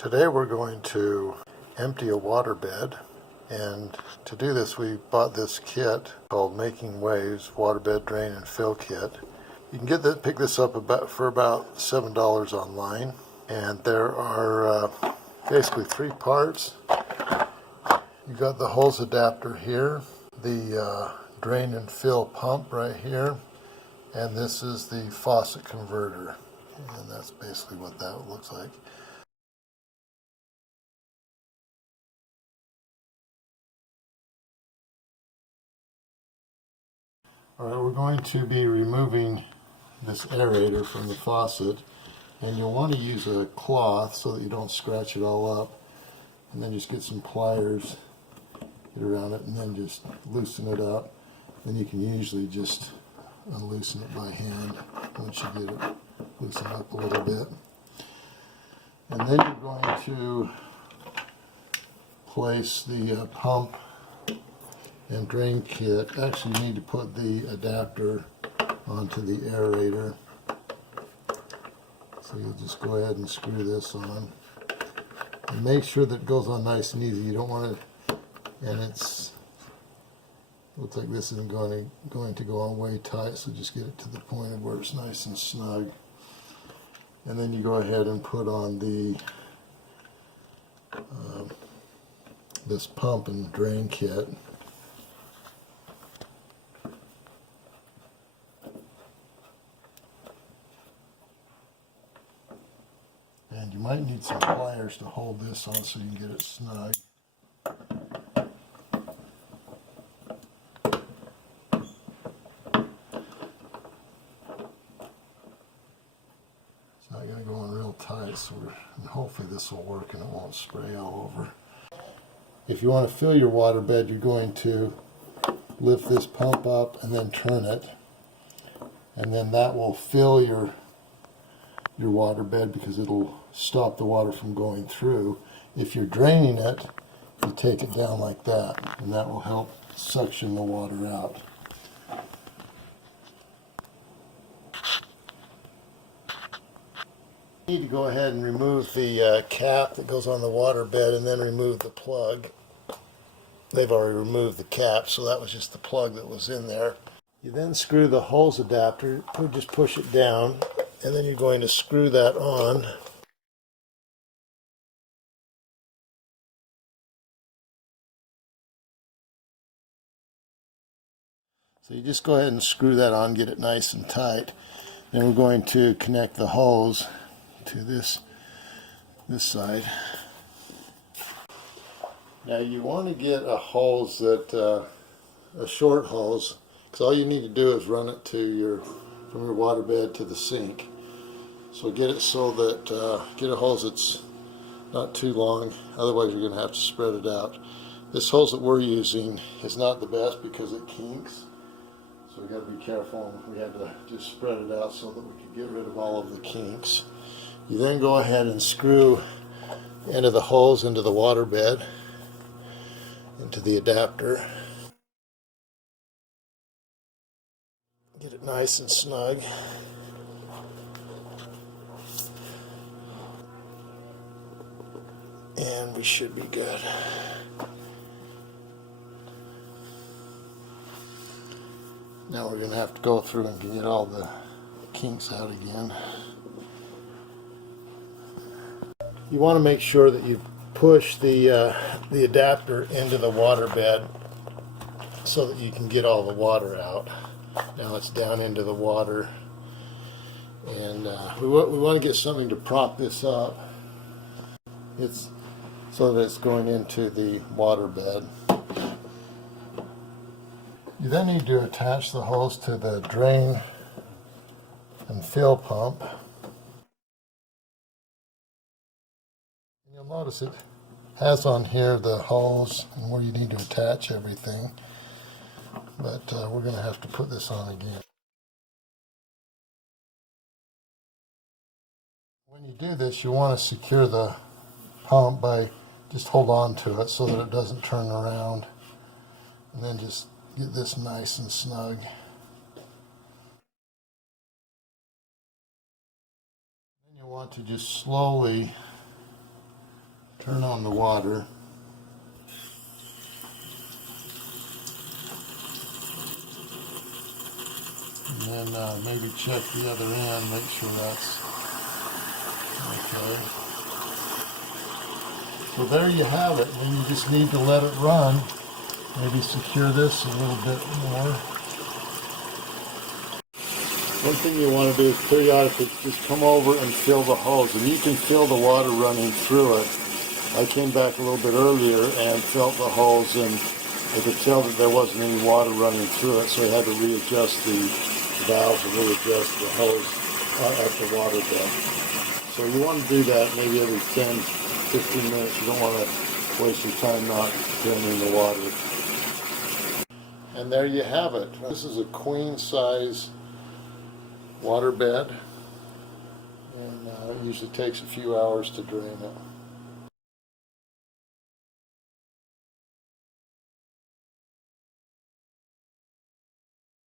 Today we're going to empty a waterbed, and to do this we bought this kit called Making Waves Waterbed Drain and Fill Kit. You can pick this up for about $7 online, and there are basically three parts. You got the hose adapter here, the drain and fill pump right here, and this is the faucet converter, and that's basically what that looks like. Alright, we're going to be removing this aerator from the faucet, and you'll want to use a cloth so that you don't scratch it all up, and then just get some pliers, get around it, and then just loosen it up. Then you can usually just unloosen it by hand once you get it loosened up a little bit. And then you're going to place the pump and drain kit. Actually, you need to put the adapter onto the aerator. So you'll just go ahead and screw this on. And make sure that it goes on nice and easy. You don't want to, and looks like this isn't going to go on way tight, so just get it to the point of where it's nice and snug. And then you go ahead and put on the this pump and drain kit. And you might need some pliers to hold this on so you can get it snug. It's not going to go on real tight, so and hopefully this will work and it won't spray all over. If you want to fill your waterbed, you're going to lift this pump up and then turn it, and then that will fill your waterbed because it'll stop the water from going through. If you're draining it, you take it down like that, and that will help suction the water out. You need to go ahead and remove the cap that goes on the waterbed, and then remove the plug. They've already removed the cap, so that was just the plug that was in there. You then screw the hose adapter, just push it down, and then you're going to screw that on. So you just go ahead and screw that on, get it nice and tight. Then we're going to connect the hose to this side. Now you want to get a hose that, a short hose, because all you need to do is run it to from your waterbed to the sink. So get it so that, get a hose that's not too long, otherwise you're going to have to spread it out. This hose that we're using is not the best because it kinks, so we got to be careful. We had to just spread it out so that we could get rid of all of the kinks. You then go ahead and screw the end of the hose into the waterbed, into the adapter. Get it nice and snug. And we should be good. Now we're going to have to go through and get all the kinks out again. You want to make sure that you push the adapter into the waterbed so that you can get all the water out. Now it's down into the water, and we want to get something to prop this up. It's so that it's going into the waterbed. You then need to attach the hose to the drain and fill pump. And you'll notice it has on here the hose and where you need to attach everything, but we're going to have to put this on again. When you do this, you want to secure the pump by just hold on to it so that it doesn't turn around, and then just get this nice and snug. Then you want to just slowly turn on the water. And then maybe check the other end, make sure that's okay. So there you have it. And you just need to let it run. Maybe secure this a little bit more. One thing you want to do is periodically just come over and fill the hose. And you can feel the water running through it. I came back a little bit earlier and felt the hose, and I could tell that there wasn't any water running through it, so I had to readjust the valve and readjust the hose at the water bed. So you want to do that maybe every 10, 15 minutes. You don't want to waste your time not draining the water. And there you have it. This is a queen size water bed, and it usually takes a few hours to drain it.